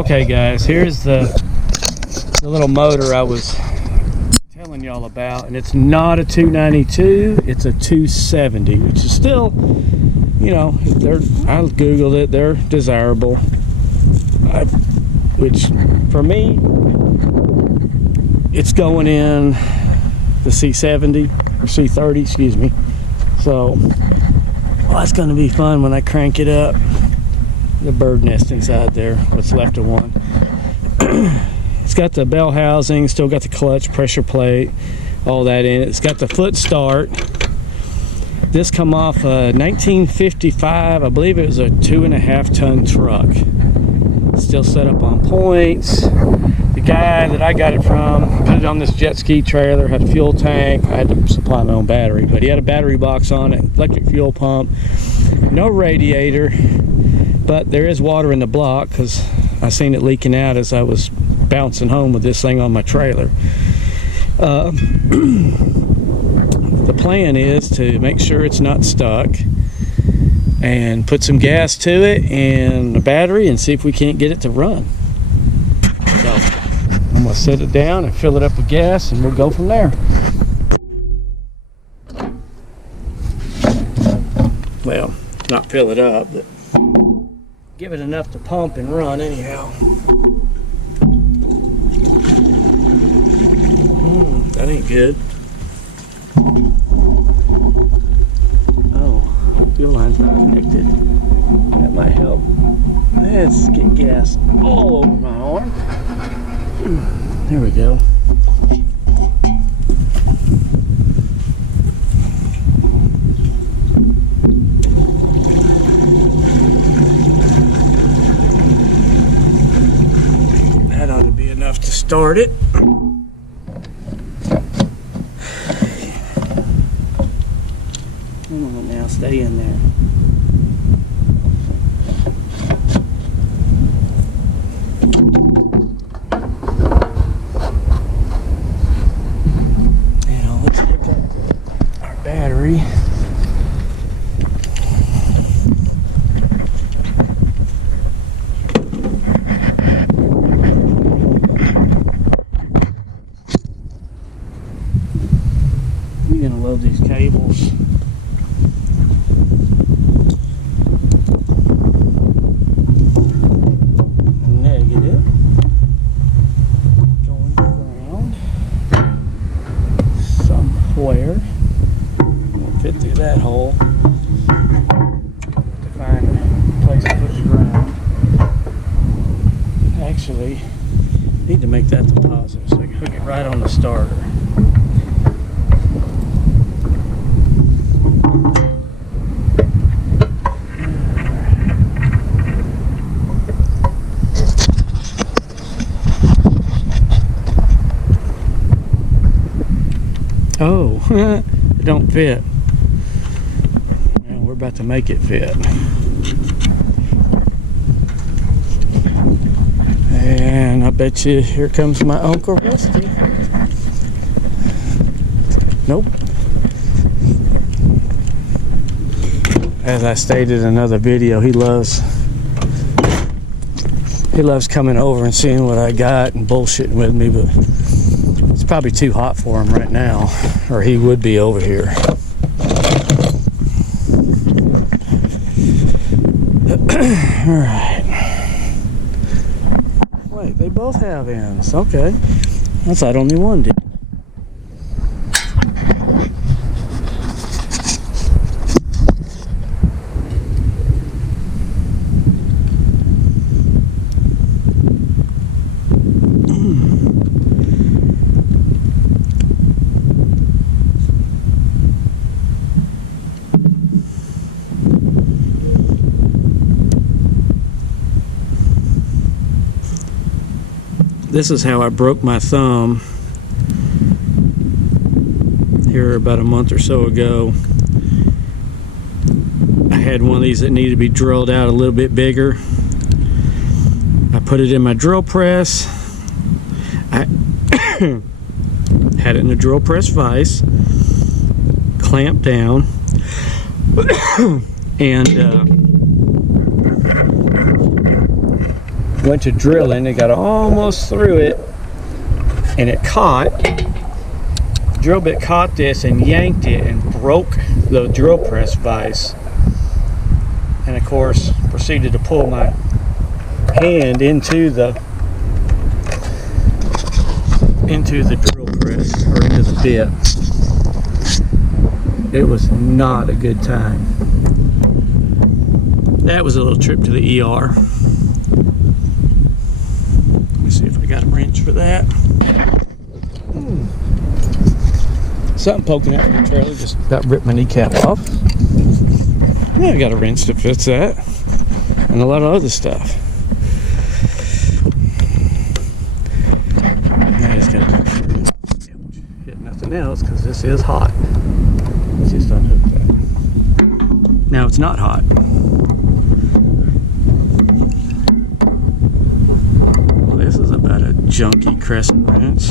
Okay guys, here's the little motor I was telling y'all about, and it's not a 292, it's a 270, which is still, you know, I googled it, they're desirable, which for me, it's going in the C70 or C30, excuse me. So, well, that's going to be fun when I crank it up. The bird nest inside there, what's left of one. It's got the bell housing, still got the clutch, pressure plate, all that in it. It's got the foot start. This come off a 1955, I believe it was a 2.5 ton truck. Still set up on points. The guy that I got it from put it on this jet ski trailer, had a fuel tank. I had to supply my own battery, but he had a battery box on it, electric fuel pump, no radiator. But there is water in the block because I seen it leaking out as I was bouncing home with this thing on my trailer. The plan is to make sure it's not stuck and put some gas to it and a battery and see if we can't get it to run. So I'm going to set it down and fill it up with gas and we'll go from there. Well, not fill it up, but give it enough to pump and run anyhow. That ain't good. Oh, fuel line's not connected. That might help. Let's get gas all over my arm. There we go. Enough to start it. Come on now, stay in there. Now let's hook up our battery. These cables. Negative. Going to ground. Somewhere. Won't fit through that hole. To find a place to put the ground. Actually, need to make that the positive so I can hook it right on the starter. Oh, it don't fit. Well, we're about to make it fit. And I bet you here comes my Uncle Rusty. Nope. As I stated in another video, he loves coming over and seeing what I got and bullshitting with me, but it's probably too hot for him right now, or he would be over here. Alright. Wait, they both have ends. Okay. I thought only one did. This is how I broke my thumb here about a month or so ago. I had one of these that needed to be drilled out a little bit bigger. I put it in my drill press. I had it in a drill press vise, clamped down, and went to drilling. It got almost through it, and it caught. Drill bit caught this and yanked it and broke the drill press vise. And of course, proceeded to pull my hand into the drill press, or into the bit. It was not a good time. That was a little trip to the ER. Let me see if I got a wrench for that. Something poking out from the trailer just about ripped my kneecap off. Yeah, I got a wrench to fix that, and a lot of other stuff. Now I just gotta make sure it hit nothing else, because this is hot. Let's just unhook that. Now it's not hot. Well, this is about a junky crescent wrench.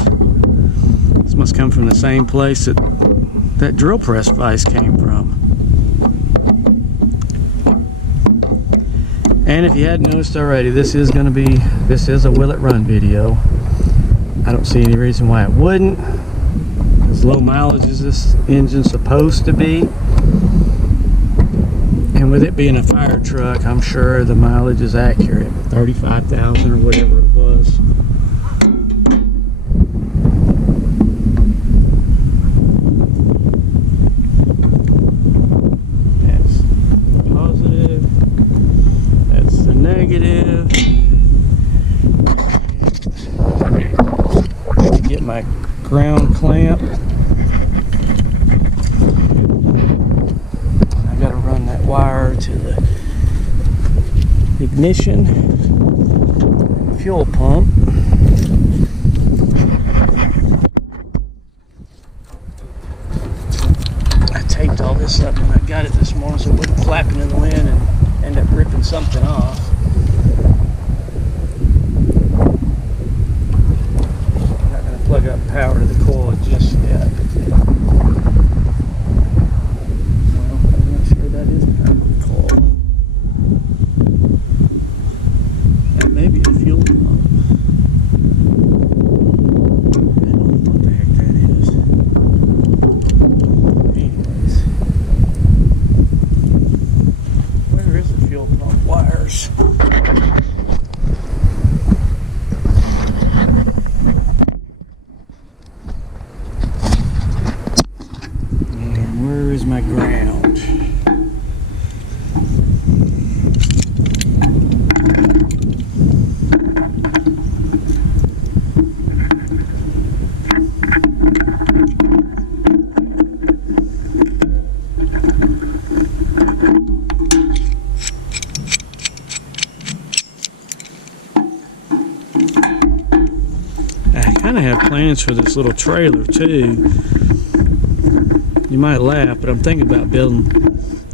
This must come from the same place that drill press vise came from. And if you hadn't noticed already, this is a Will It Run video. I don't see any reason why it wouldn't. As low mileage as this engine's supposed to be. And with it being a fire truck, I'm sure the mileage is accurate. 35,000 or whatever it was. Negative. Get my ground clamp. I gotta run that wire to the ignition fuel pump. I taped all this up when I got it this morning so it wasn't flapping in the wind and end up ripping something off. Plug up power to the coil just yet. Well, I'm not sure that is power to the coil. That may be the fuel pump. I don't know what the heck that is. Anyways, where is the fuel pump wires? My ground. I kind of have plans for this little trailer too. You might laugh, but I'm thinking about building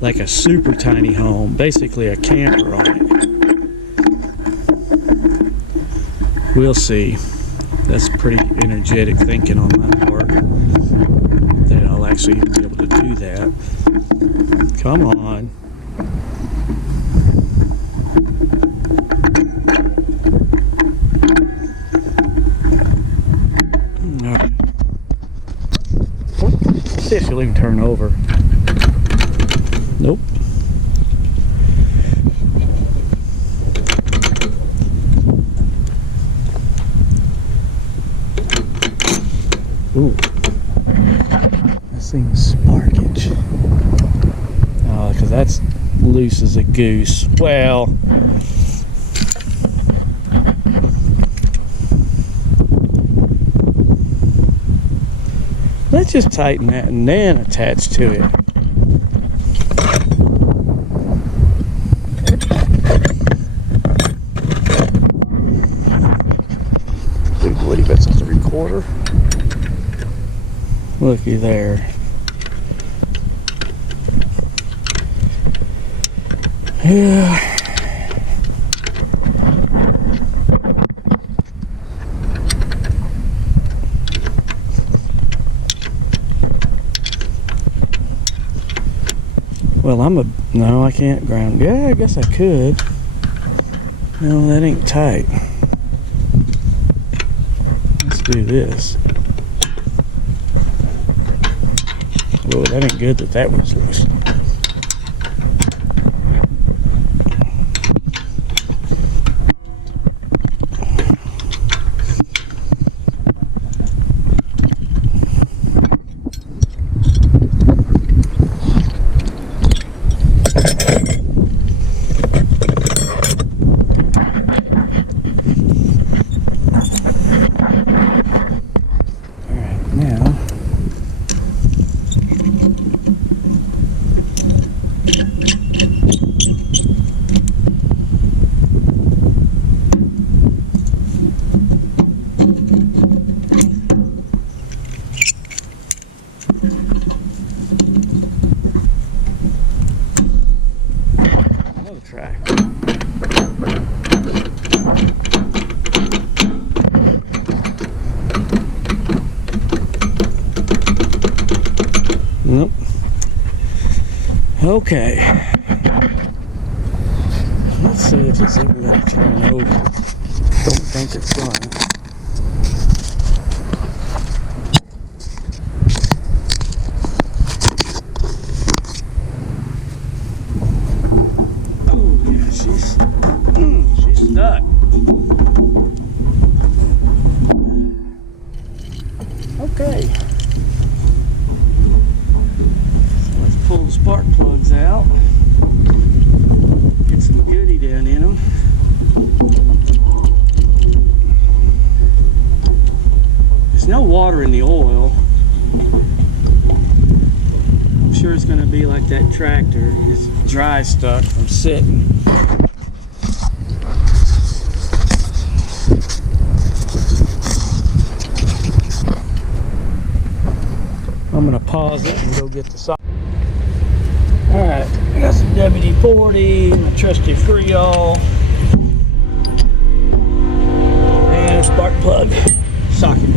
like a super tiny home, basically a camper on it. We'll see. That's pretty energetic thinking on my part, that I'll actually be able to do that. Come on. See if she'll even turn over. Nope. Ooh. That seems sparkage. Oh, because that's loose as a goose. Well. Let's just tighten that and then attach to it. I believe that's a 3/4. Looky there. Yeah. Well, no, I can't ground. Yeah, I guess I could. No, that ain't tight. Let's do this. Whoa, that ain't good that was loose. Track. Nope. Okay. Let's see if it's even going to turn over. Don't think it's going to. She's stuck. Okay. So let's pull the spark plugs out. Get some goody down in them. There's no water in the oil. I'm sure it's going to be like that tractor. It's dry stuck from sitting. I'm gonna pause it and go get the socket. Alright, I got some WD-40, my trusty Freol, and a spark plug socket.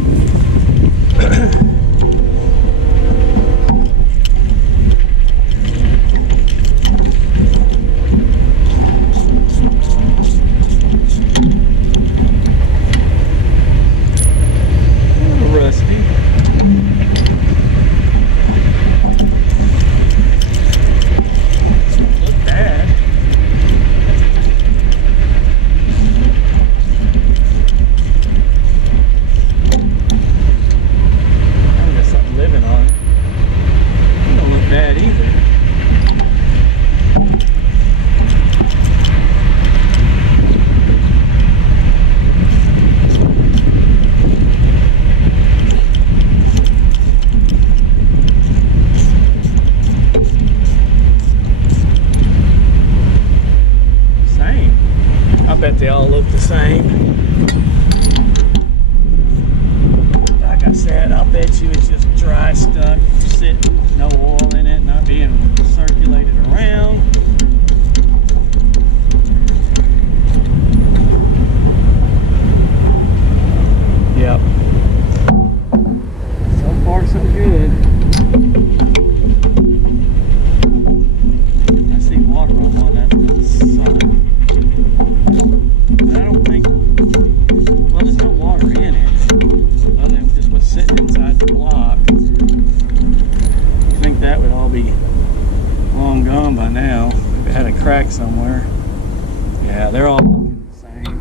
Bet they all look the same. Like I said, I'll bet you it's just dry stuck, sitting, no oil in it, not being circulated around. Yep. So far, so good. I see water on one, that's the sun. I don't think, well, there's no water in it, other than just what's sitting inside the block. I think that would all be long gone by now. If it had a crack somewhere. Yeah, they're all looking the same.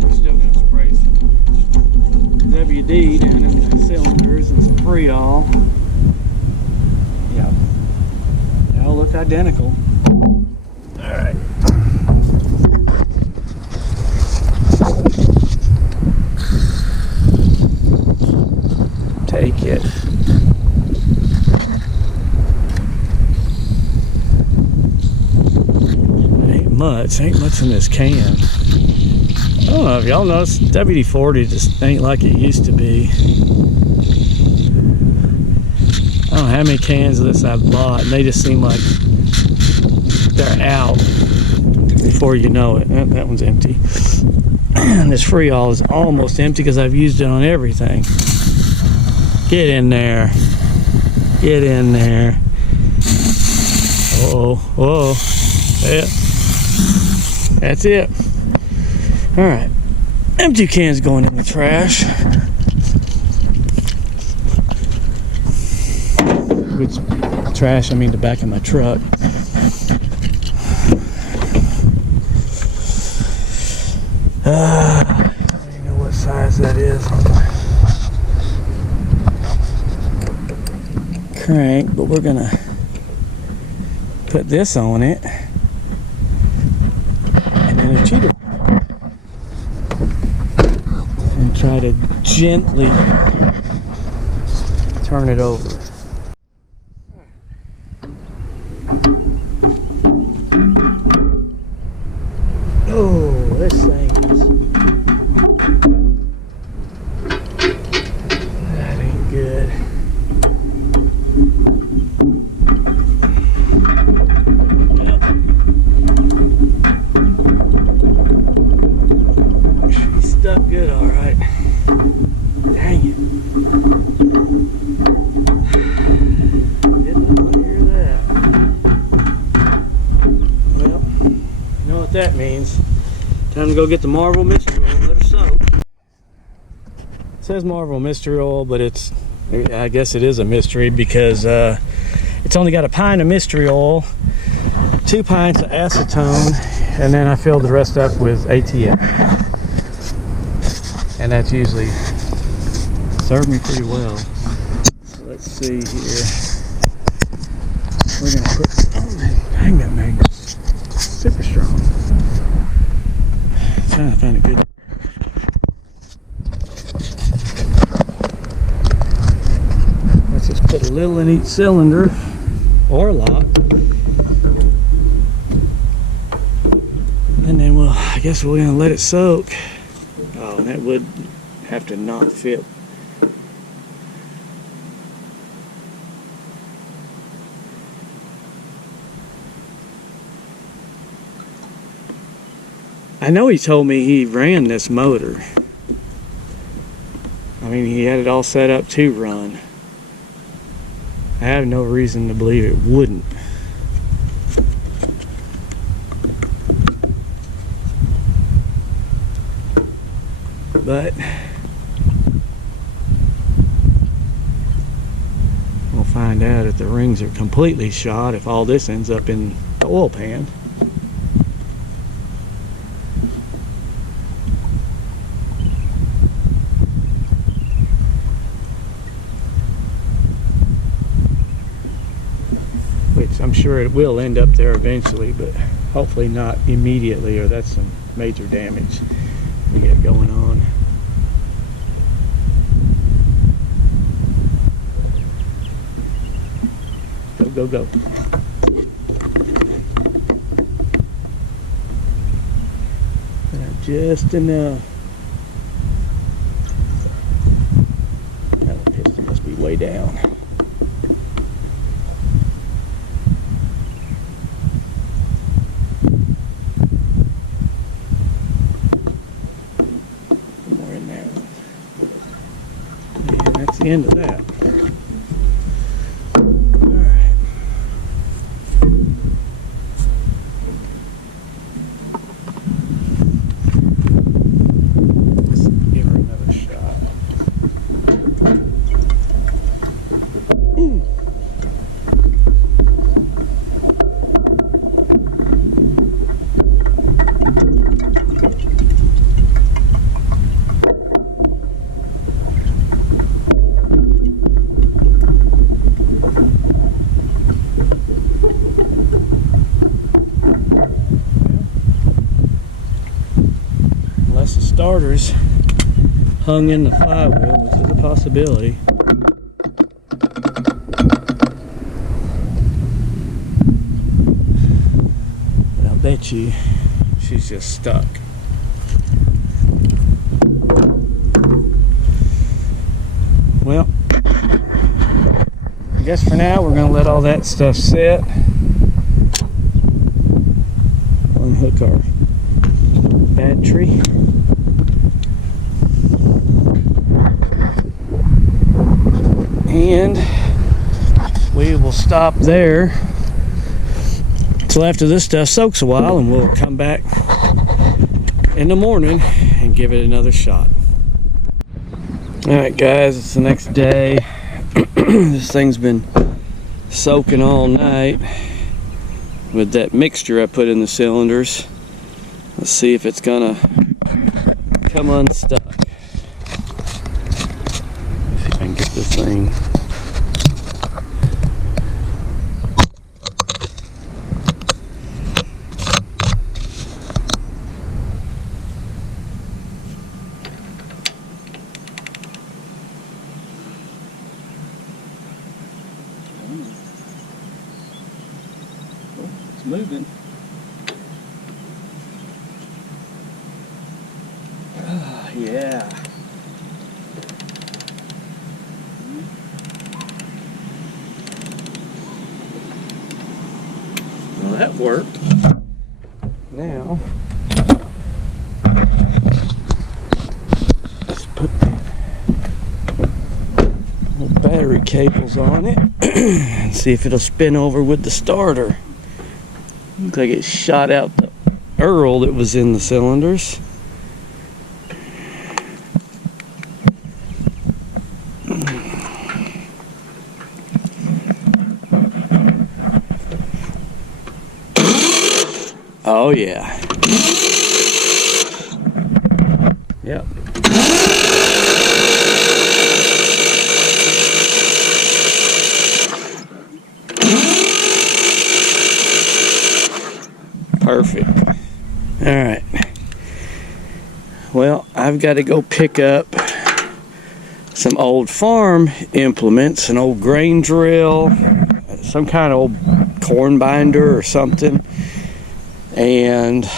We're still going to spray some WD down in the cylinders and some Freol. Yeah. They all look identical. Alright. Take it. Ain't much in this can. I don't know if y'all noticed, WD-40 just ain't like it used to be. I don't know how many cans of this I've bought, and they just seem like they're out before you know it. That one's empty. And this Freol is almost empty because I've used it on everything. Get in there. Get in there. Uh-oh, whoa. Yeah. That's it. All right. Empty cans going in the trash. Which trash, I mean the back of my truck. I don't even know what size that is on my crank, but we're gonna put this on it and then a cheater and try to gently turn it over. Oh, this thing is, that ain't good. She's stuck good, all right. Dang it. Did not want to hear that. Well, you know what that means. Time to go get the Marvel Mystery Oil and let her soak. It says Marvel Mystery Oil, but I guess it is a mystery because it's only got a pint of mystery oil, 2 pints of acetone, and then I filled the rest up with ATF. And that's usually served me pretty well. So let's see here. We're gonna put, dang that magnet's super strong. Trying to find a good. Let's just put a little in each cylinder or a lot, and then I guess we're gonna let it soak. Oh, and that would have to not fit. I know he told me he ran this motor. I mean, he had it all set up to run. I have no reason to believe it wouldn't. But we'll find out if the rings are completely shot, if all this ends up in the oil pan. Which I'm sure it will end up there eventually, but hopefully not immediately, or that's some major damage we get going on. Go, go, go. Just enough. That piston must be way down. More in there. And that's the end of that. Unless the starter's hung in the flywheel, which is a possibility. But I bet you she's just stuck. Well, I guess for now we're going to let all that stuff sit. Unhook our battery. And we will stop there So after this stuff soaks a while, and we'll come back in the morning and give it another shot. Alright guys, it's the next day. This thing's been soaking all night with that mixture I put in the cylinders. Let's see if it's gonna come unstuck. Let's see if I can get this thing. It's moving. Yeah. Well, that worked. Now, let's put the little battery cables on it and see if it'll spin over with the starter. Looks like it shot out the Earl that was in the cylinders. Oh yeah. Yep. Perfect. All right. Well, I've got to go pick up some old farm implements, an old grain drill, some kind of old corn binder or something, and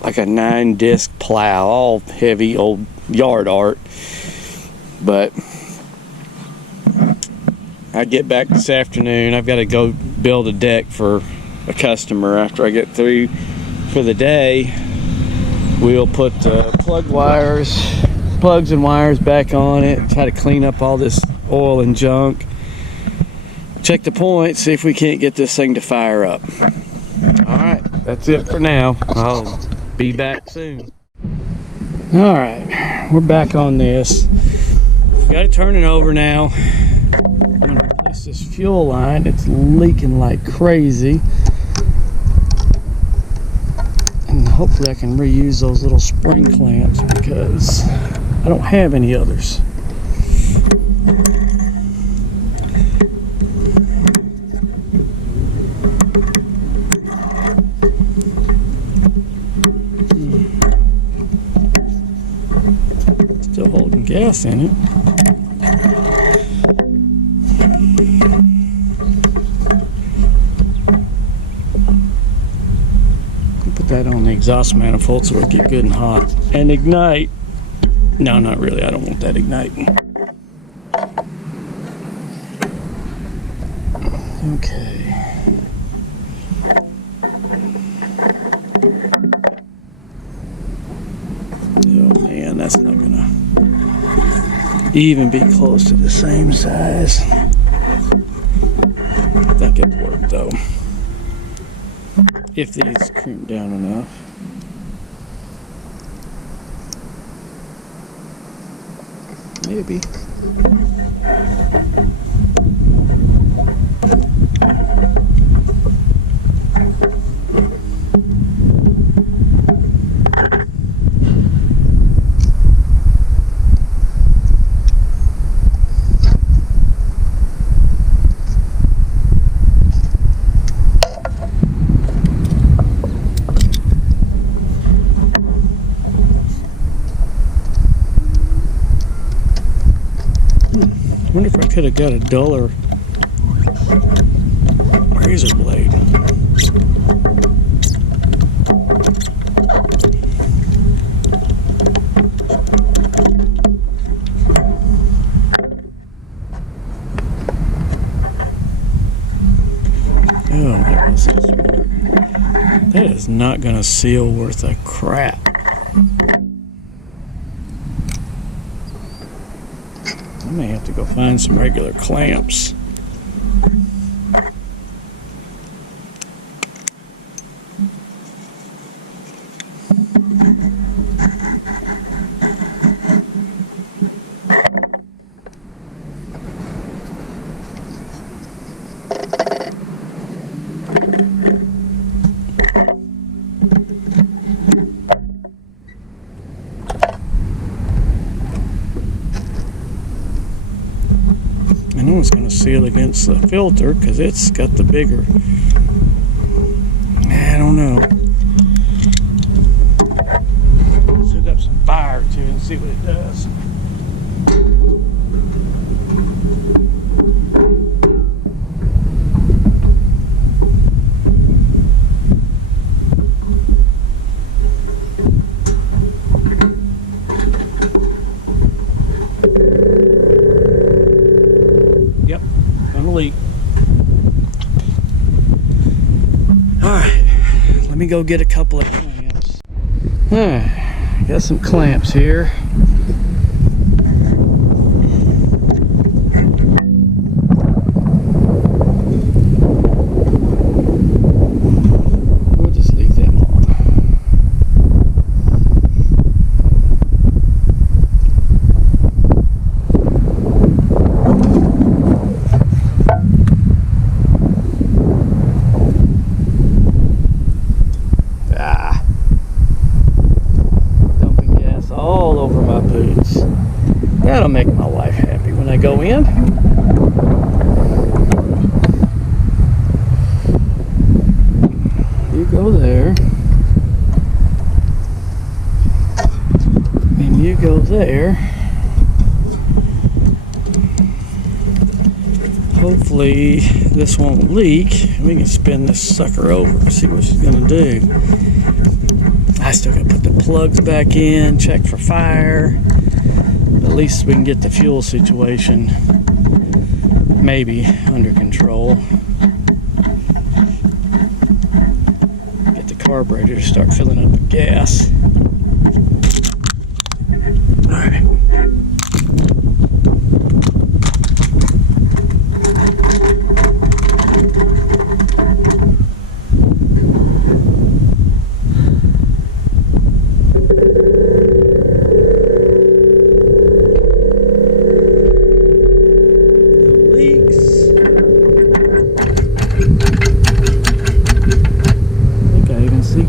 like a 9-disc plow, all heavy old yard art. But I get back this afternoon. I've got to go build a deck for a customer after I get through for the day. We'll put plugs and wires back on it, try to clean up all this oil and junk, check the points, see if we can't get this thing to fire up. Alright, that's it for now. I'll be back soon. Alright, we're back on this. Got to turn it over now. I'm going to replace this fuel line. It's leaking like crazy. And hopefully I can reuse those little spring clamps because I don't have any others. Still holding gas in it. Put that on the exhaust manifold so it'll get good and hot and ignite. No, not really. I don't want that igniting. Okay. Oh man, that's not gonna even be close to the same size. I think it worked though. If these crimp down enough. Maybe. I wonder if I could have got a duller razor blade. Oh, that wasn't smart. That is not going to seal worth a crap. I may have to go find some regular clamps. I know it's going to seal against the filter because it's got the bigger. I don't know. Let's hook up some fire too and see what it does. Yep, gonna leak. Alright, let me go get a couple of clamps. Alright, got some clamps here. We'll just leave them on. Dumping gas all over my boots. That'll make my wife happy when I go in. You go there. And you go there. Hopefully this won't leak. We can spin this sucker over and see what she's gonna do. I still gotta put the plugs back in, check for fire. At least we can get the fuel situation maybe under control. Get the carburetor to start filling up with gas. Alright.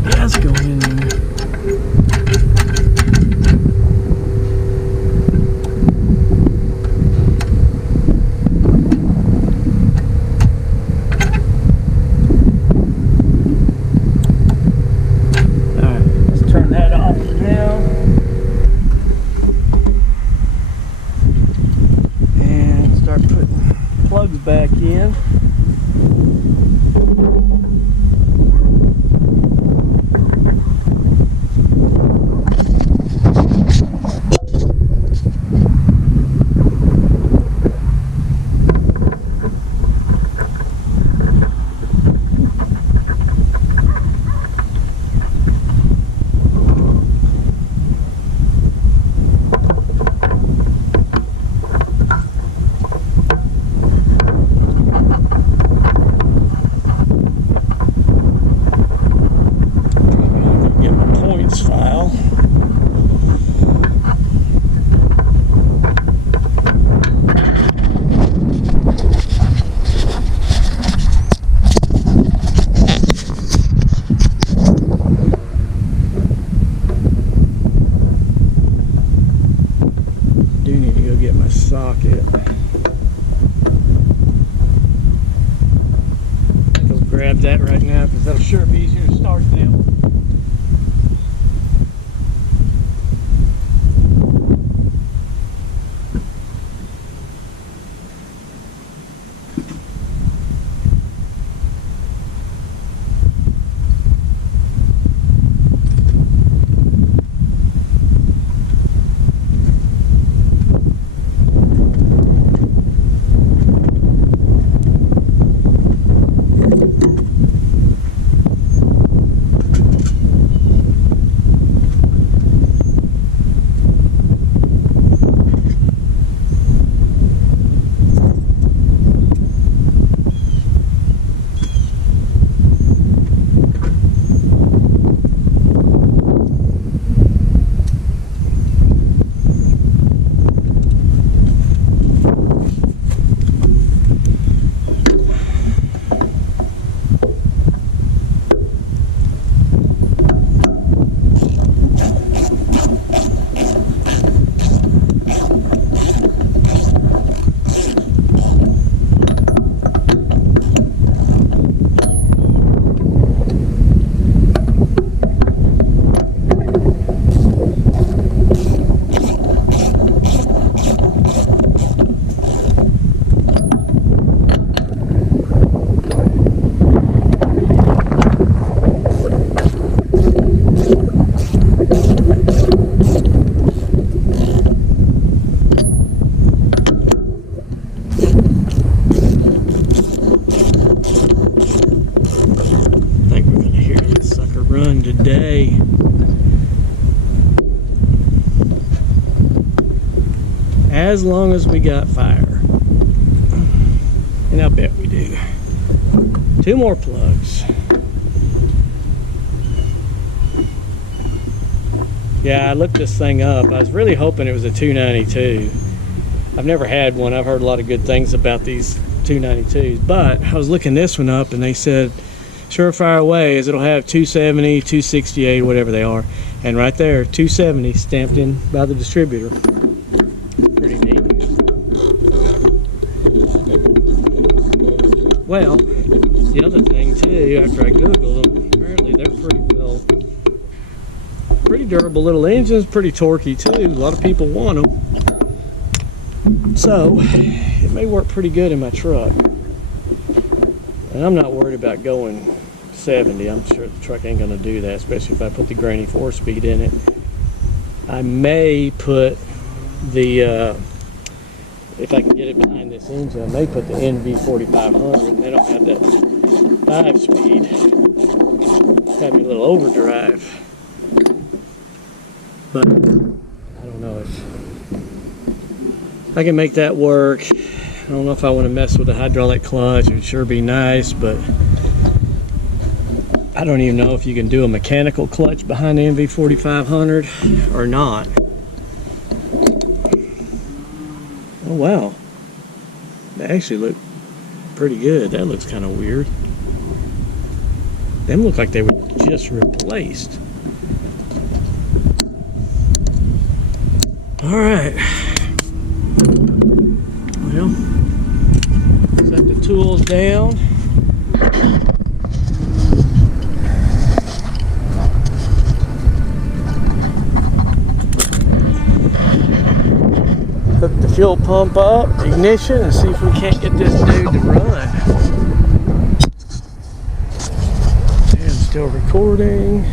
Gas going in there. Alright, let's turn that off now. And start putting plugs back in. Socket. Go grab that right now because that'll sure be easier to start now. one today. As long as we got fire. And I bet we do. 2 more plugs. Yeah, I looked this thing up. I was really hoping it was a 292. I've never had one. I've heard a lot of good things about these 292s, but I was looking this one up and they said surefire way is it'll have 270, 268, whatever they are, and right there 270 stamped in by the distributor. Pretty neat. Well, the other thing too, after I googled them, apparently they're pretty durable little engines, pretty torquey too. A lot of people want them, so it may work pretty good in my truck. And I'm not worried about going 70. I'm sure the truck ain't gonna do that, especially if I put the granny 4-speed in it. I may put the if I can get it behind this engine, I may put the NV 4500, and they don't have that 5-speed. Have me a little overdrive, but I don't know if I can make that work. I don't know if I want to mess with the hydraulic clutch. It would sure be nice, but I don't even know if you can do a mechanical clutch behind the NV 4500 or not. Oh wow, they actually look pretty good. That looks kind of weird. Them look like they were just replaced. All right. Well, set the tools down. Hook the fuel pump up, ignition, and see if we can't get this dude to run. And still recording.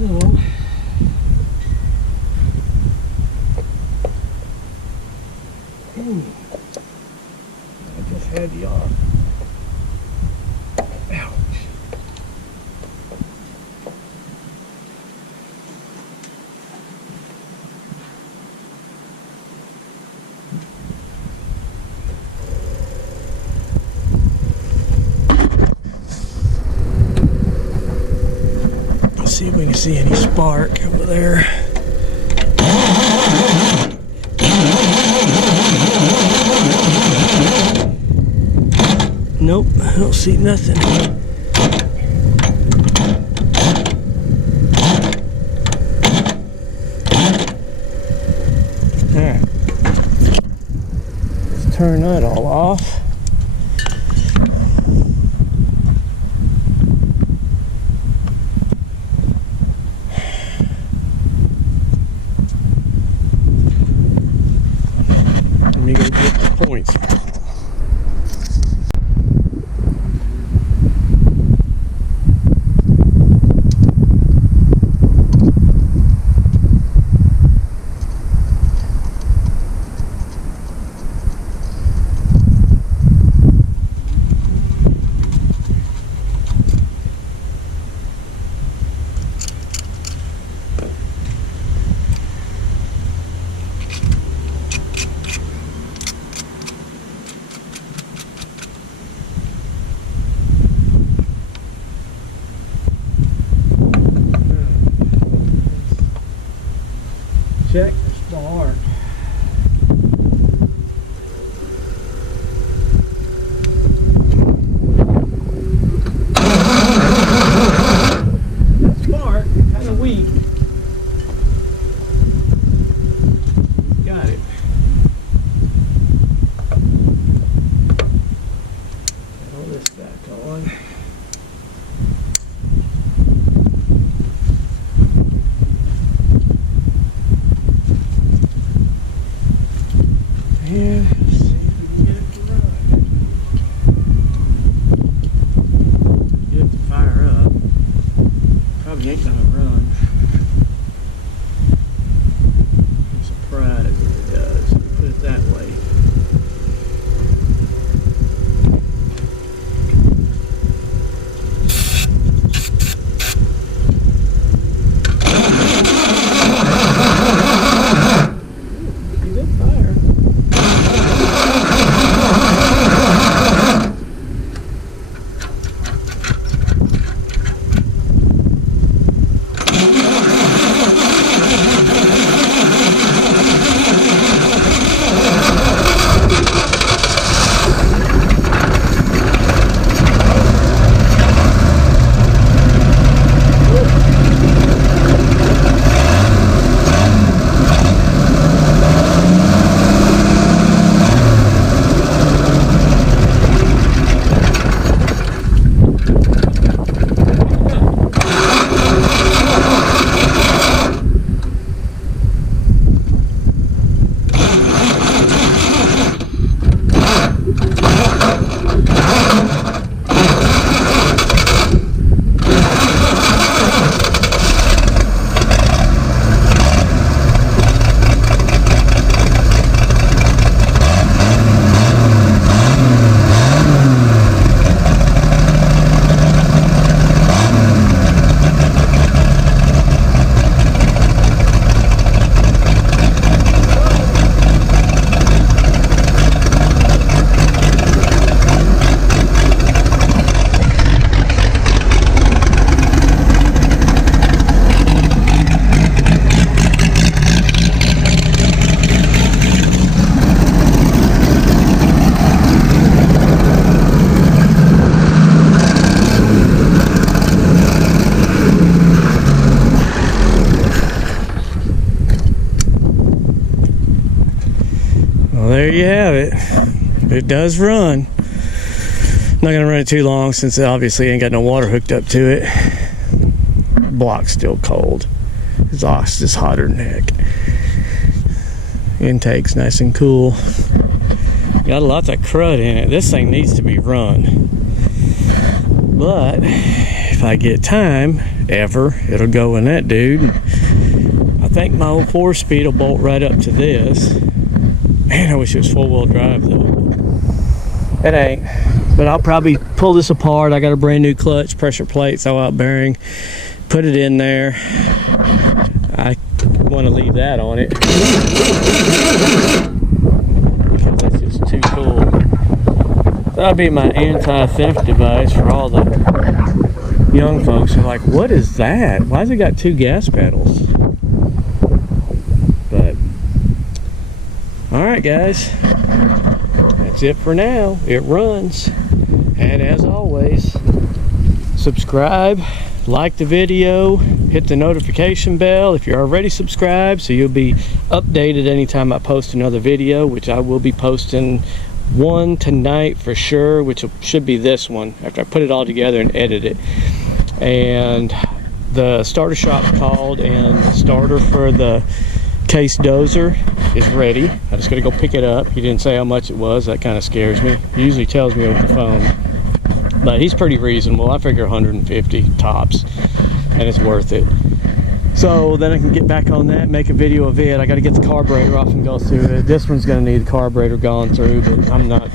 So, I just had you off. Ouch. Let's see if we can see any spark over there. Nope, I don't see nothing. Alright. Let's turn that all off. Let me go get the points. Check the start. That spark, kind of weak. Got it. Get all this back on. And see if we can get it to run. Get it to fire up. Probably ain't gonna run. I'm surprised if it does. Put it that way. You did fire. There you have it. It does run. I'm not gonna run it too long since it obviously ain't got no water hooked up to it. Block's still cold. Exhaust is hotter than heck. Intake's nice and cool. Got lots of crud in it. This thing needs to be run. But if I get time ever, it'll go in that dude. I think my old 4-speed will bolt right up to this. Man, I wish it was 4-wheel drive though. It ain't. But I'll probably pull this apart. I got a brand new clutch, pressure plate, throw out bearing, put it in there. I want to leave that on it because that's just too cool. That'll be my anti-theft device for all the young folks who are like, what is that? Why's it got 2 gas pedals? But alright guys, that's it for now. It runs. And as always, subscribe, like the video, hit the notification bell if you're already subscribed so you'll be updated anytime I post another video, which I will be posting one tonight for sure, which should be this one after I put it all together and edit it. And the starter shop called, and the starter for the case dozer is ready. I just gotta go pick it up. He didn't say how much it was. That kind of scares me. He usually tells me over the phone, but he's pretty reasonable. I figure 150 tops, and it's worth it. So then I can get back on that, make a video of it. I got to get the carburetor off and go through it. This one's going to need the carburetor gone through, but I'm not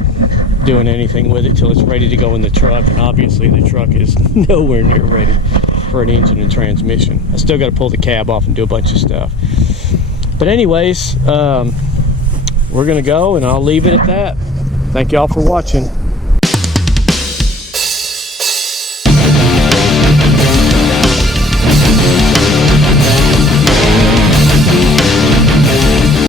doing anything with it till it's ready to go in the truck. And obviously the truck is nowhere near ready for an engine and transmission. I still got to pull the cab off and do a bunch of stuff. But anyways, we're going to go, and I'll leave it at that. Thank y'all for watching.